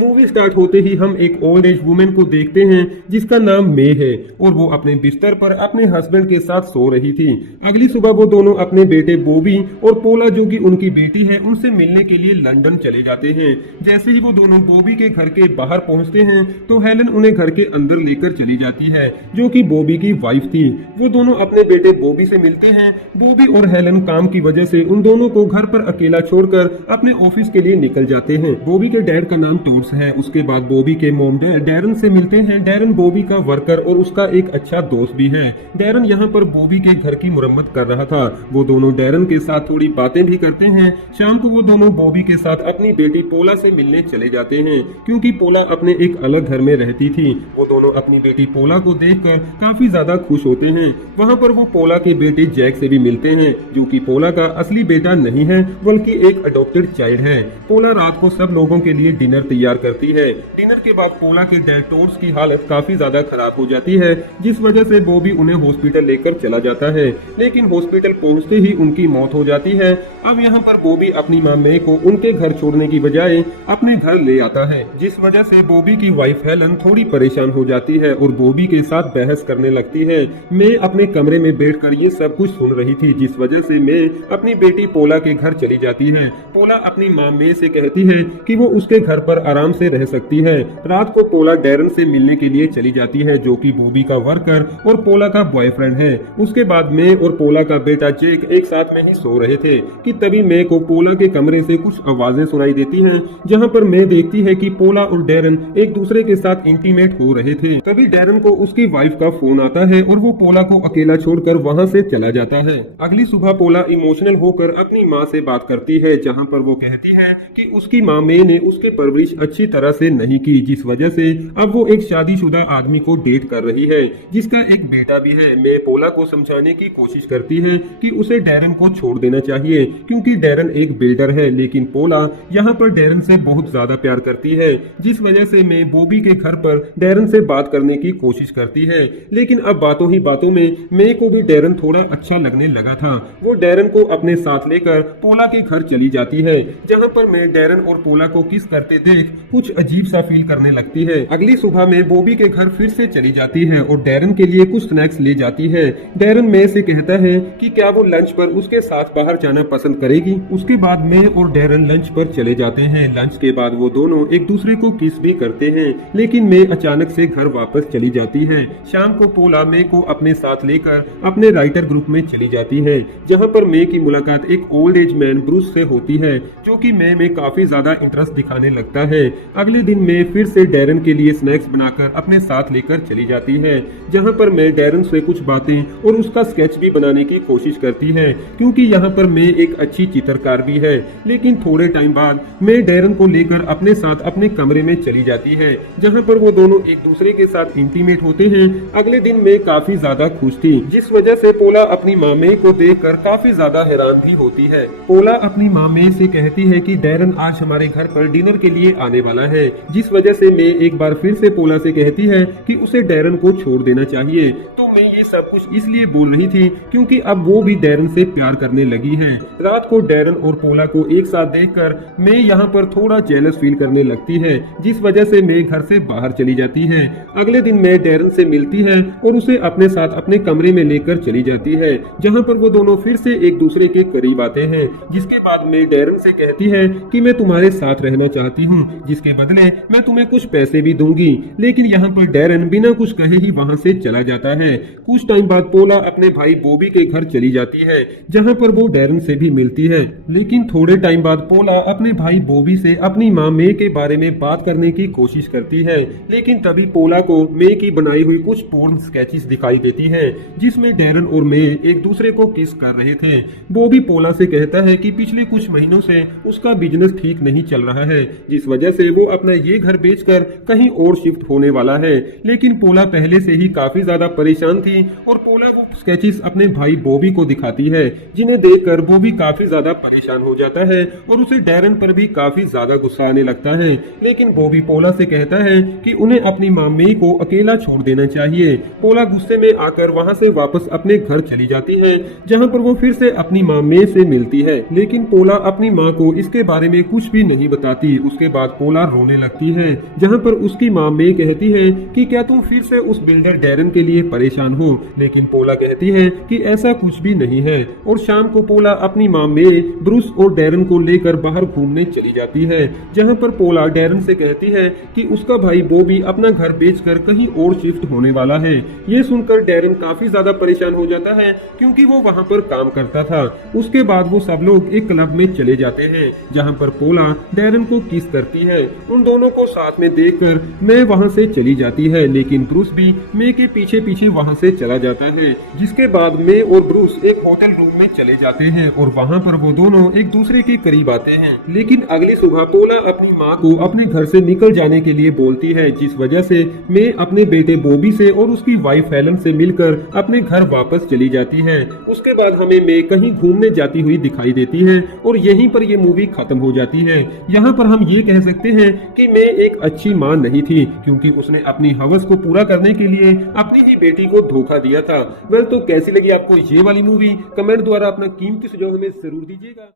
Movie start होते ही हम एक ओल्ड एज वुमेन को देखते हैं जिसका नाम मे है और वो अपने बिस्तर पर अपने हस्बैंड के साथ सो रही थी। अगली सुबह वो दोनों अपने बेटे बॉबी और पोला जो कि उनकी बेटी है उनसे मिलने के लिए लंदन चले जाते हैं। जैसे ही वो दोनों बॉबी के घर के बाहर पहुंचते हैं तो हेलन उन्हें घर के अंदर लेकर चली जाती है जो कि बॉबी की वाइफ थी। वो दोनों अपने बेटे बॉबी से मिलते हैं। बॉबी और हेलन काम की वजह से उन दोनों को घर पर अकेला छोड़कर अपने ऑफिस के लिए निकल जाते हैं। बॉबी के डैड का नाम टोर्स है। उसके बाद बॉबी के मॉम डैरन से मिलते हैं। डैरन बॉबी का वर्कर और उसका एक अच्छा दोस्त भी है। डैरन यहाँ पर बॉबी के घर की मुरम्मत कर रहा था। वो दोनों डैरन के साथ थोड़ी बातें भी करते हैं। शाम को वो दोनों बॉबी के साथ अपनी बेटी पोला से मिलने चले जाते हैं क्योंकि पोला अपने एक अलग घर में रहती थी। वो दोनों अपनी बेटी पोला को देखकर काफी ज्यादा खुश होते हैं। वहाँ पर वो पोला के बेटे जैक से भी मिलते हैं जो कि पोला का असली बेटा नहीं है बल्कि एक अडॉप्टेड चाइल्ड है। पोला रात को सब लोगों के लिए डिनर तैयार करती है। डिनर के बाद पोला के डैड टोर्स की हालत काफी ज्यादा खराब हो जाती है जिस वजह से बॉबी उन्हें हॉस्पिटल लेकर चला जाता है, लेकिन हॉस्पिटल पहुंचते ही उनकी मौत हो जाती है। अब यहाँ पर बॉबी अपनी मां मे को उनके घर छोड़ने की बजाय अपने घर ले आता है जिस वजह से बॉबी की वाइफ हेलन थोड़ी परेशान हो जाती है और बॉबी के साथ बहस करने लगती है। मैं अपने कमरे में बैठकर ये सब कुछ सुन रही थी जिस वजह से मैं अपनी बेटी पोला के घर चली जाती है। पोला अपनी मां मे से कहती है कि वो उसके घर पर आराम से रह सकती है। रात को पोला डैरन से मिलने के लिए चली जाती है जो कि बॉबी का वर्कर और पोला का बॉयफ्रेंड है। उसके बाद मे और पोला का बेटा जेक एक साथ में ही सो रहे थे कि तभी मे को पोला के कमरे से कुछ आवाजें सुनाई देती हैं जहां पर मे देखती है कि पोला और डैरन एक दूसरे के साथ इंटीमेट हो रहे थे। तभी डैरन को उसकी वाइफ का फोन आता है और वो पोला को अकेला छोड़कर वहां से चला जाता है। अगली सुबह पोला इमोशनल होकर अपनी माँ से बात करती है जहां पर वो कहती है कि उसकी माँ मे ने उसके परवरिश अच्छी तरह से नहीं की जिस वजह से अब वो एक शादीशुदा आदमी को डेट कर रही है जिसका एक बेटा भी है। मे पोला को समझाने की कोशिश करती है कि उसे डैरन को छोड़ देना चाहिए क्योंकि डैरन एक बिल्डर है, लेकिन पोला यहाँ पर डैरन से बहुत ज्यादा प्यार करती है जिस वजह से मे बॉबी के घर पर डैरन से बात करने की कोशिश करती है। लेकिन अब बातों ही बातों में मे को भी डैरन थोड़ा अच्छा लगने लगा था। वो डैरन को अपने साथ लेकर पोला के घर चली जाती है जहाँ पर मे डैरन और पोला को किस करते देख कुछ अजीब सा फील करने लगती है। अगली सुबह में बॉबी के घर फिर से चली जाती है और डैरन के लिए कुछ स्नैक्स ले जाती है। डैरन मे से कहता है कि क्या वो लंच पर उसके साथ बाहर जाना पसंद करेगी। उसके बाद मे और डैरन लंच पर चले जाते हैं। लंच के बाद वो दोनों एक दूसरे को किस भी करते हैं लेकिन मे अचानक से घर वापस चली जाती है। शाम को पोला मे को अपने साथ लेकर अपने राइटर ग्रुप में चली जाती है जहां पर मे की मुलाकात एक ओल्ड एज मैन ब्रूस से होती है जो कि मे में काफी ज्यादा इंटरेस्ट दिखाने लगता है। अगले दिन मे फिर से डैरन के लिए स्नैक्स बनाकर अपने साथ लेकर चली जाती है जहां पर मे डैरन से कुछ बातें और उसका स्केच भी बनाने की कोशिश करती है क्योंकि यहाँ पर मे एक अच्छी चित्रकार भी है। लेकिन थोड़े टाइम बाद मे डैरन को लेकर अपने साथ अपने कमरे में चली जाती है जहाँ पर वो दोनों एक दूसरे के साथ इंटीमेट होते हैं। अगले दिन मे काफी ज्यादा खुश थी जिस वजह से पोला अपनी माँ मे को देखकर काफी ज्यादा हैरान भी होती है। पोला अपनी माँ मे से कहती है कि डैरन आज हमारे घर पर डिनर के लिए आने वाला है जिस वजह से मे एक बार फिर से पोला से कहती है कि उसे डैरन को छोड़ देना चाहिए। तो मे ये सब कुछ इसलिए बोल रही थी क्योंकि अब वो भी डैरन से प्यार करने लगी है। रात को डैरन और पोला को एक साथ देखकर मे यहाँ पर थोड़ा जेलस फील करने लगती है जिस वजह से मे घर से बाहर चली जाती है। अगले दिन मे डैरन से मिलती है और उसे अपने साथ अपने कमरे में लेकर चली जाती है जहाँ पर वो दोनों फिर से एक दूसरे के करीब आते हैं। जिसके बाद मे डैरन से कहती है कि मैं तुम्हारे साथ रहना चाहती हूँ जिसके बदले मैं तुम्हें कुछ पैसे भी दूंगी। लेकिन यहाँ पर डैरन बिना कुछ कहे ही वहाँ से चला जाता है। कुछ टाइम बाद पोला अपने भाई बॉबी के घर चली जाती है जहाँ पर वो डैरन से भी मिलती है। लेकिन थोड़े टाइम बाद पोला अपने भाई बॉबी से अपनी माँ मे के बारे में बात करने की कोशिश करती है लेकिन तभी पोला को मे की बनाई हुई कुछ पोर्न स्केचेस दिखाई देती है जिसमें डैरन और मे एक दूसरे को किस कर रहे थे। बॉबी पोला से कहता है कि पिछले कुछ महीनों से उसका बिजनेस ठीक नहीं चल रहा है जिस वजह से वो अपना ये घर बेचकर कहीं और शिफ्ट होने वाला है। लेकिन पोला पहले से ही काफी ज्यादा परेशान थी और पोला वो स्केचेस अपने भाई बॉबी को दिखाती है जिन्हें देखकर बॉबी काफी ज्यादा परेशान हो जाता है और उसे डैरन पर भी काफी ज्यादा गुस्सा आने लगता है। लेकिन बॉबी पोला से कहता है कि उन्हें अपनी माँ मे को अकेला छोड़ देना चाहिए। पोला गुस्से में आकर वहाँ से वापस अपने घर चली जाती है जहाँ पर वो फिर से अपनी माँ मे से मिलती है। लेकिन पोला अपनी माँ को इसके बारे में कुछ भी नहीं बताती। उसके बाद पोला पोला रोने लगती है, जहां पर उसकी माँ मे कहती है कि क्या तुम फिर से उस बिल्डर डैरन के लिए परेशान हो, लेकिन पोला कहती है कि ऐसा कुछ भी नहीं है। और शाम को पोला अपनी माँ मे, ब्रूस और डैरन को लेकर बाहर घूमने चली जाती है, जहां पर पोला डैरन से कहती है कि उसका भाई बॉबी अपना घर बेचकर कहीं और शिफ्ट होने वाला है। ये सुनकर डैरन काफी ज्यादा परेशान हो जाता है क्योंकि वो वहां पर काम करता था। उसके बाद वो सब लोग एक क्लब में चले जाते हैं, जहां पर पोला डैरन को किस करती है। उन दोनों को साथ में देखकर मे वहां से चली जाती है, लेकिन ब्रूस भी मे के पीछे पीछे वहां से चला जाता है। जिसके बाद मे और ब्रूस एक होटल रूम में चले जाते हैं और वहां पर वो दोनों एक दूसरे के करीब आते हैं। लेकिन अगली सुबह पोला अपनी माँ को अपने घर से निकल जाने के लिए बोलती है, जिस वजह से मे अपने बेटे बॉबी से और उसकी वाइफ हेलन से मिलकर अपने घर वापस चली जाती है। उसके बाद हमें मे कहीं घूमने जाती हुई दिखाई देती है और यहीं पर ये मूवी खत्म हो जाती है। यहाँ पर हम ये कह सकते हैं कि मे एक अच्छी माँ नहीं थी, क्योंकि उसने अपनी हवस को पूरा करने के लिए अपनी ही बेटी को धोखा दिया था। वेल, तो कैसी लगी आपको ये वाली मूवी? कमेंट द्वारा अपना कीमती सुझाव हमें जरूर दीजिएगा।